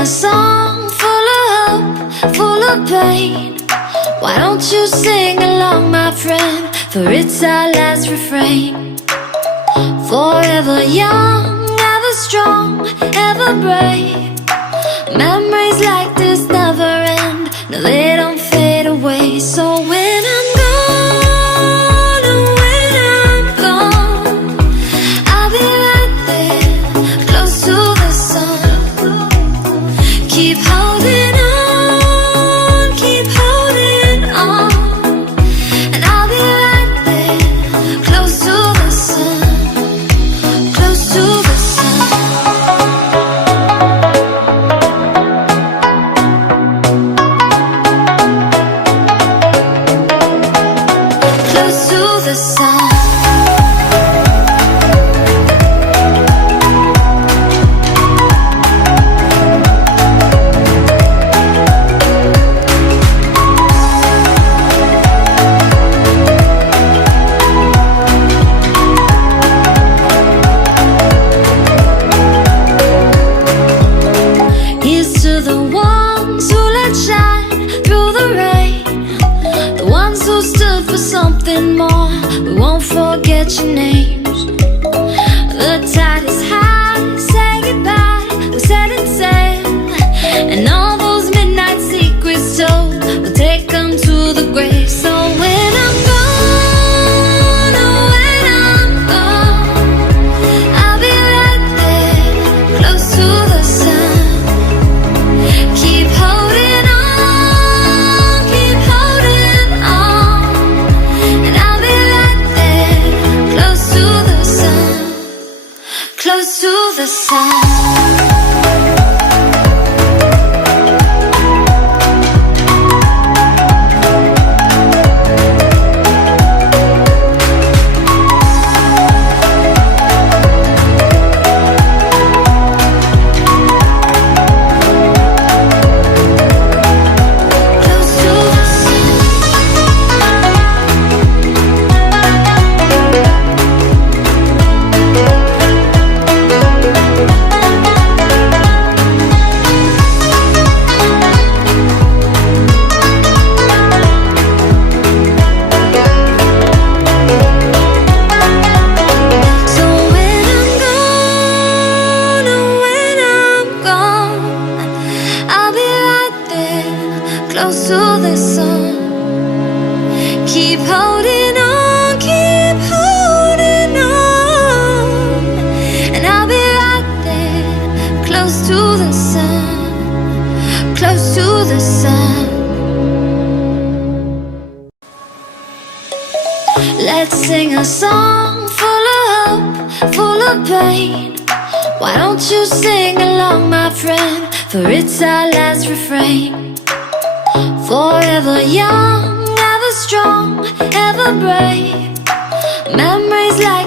a song full of hope, full of pain. Why don't you sing along, my friend, for it's our last refrain. Forever young, ever strong, ever brave. Memories like this never end, no, they don't fade away. So when I'm gone, oh, when I'm gone, I'll be right there, close to the sun. Keep holding on, keep holding on, and I'll be right there, close to the sun, close to the sun. Close to the sun. Here's to the ones who let shine through the rain, the ones who stood for something more. We won't forget your names. The tide is high, say goodbye, we're setting sail, and all those midnight secrets told, we'll take them to the grave. So when I'm gone, oh, when I'm gone, I'll be right there, close to the sun. Keep holding on, keep holding on, and I'll be right there, close to the sun, close to the sun. Close to the sun. So when I'm gone, oh, when I'm gone, I'll be right there, close to the sun. Keep holding on, keep holding on, and I'll be right there, close to the sun, close to the sun. Let's sing a song full of hope, full of pain. Why don't you sing along, my friend, for it's our last refrain. Forever young, ever strong, ever brave. Memories like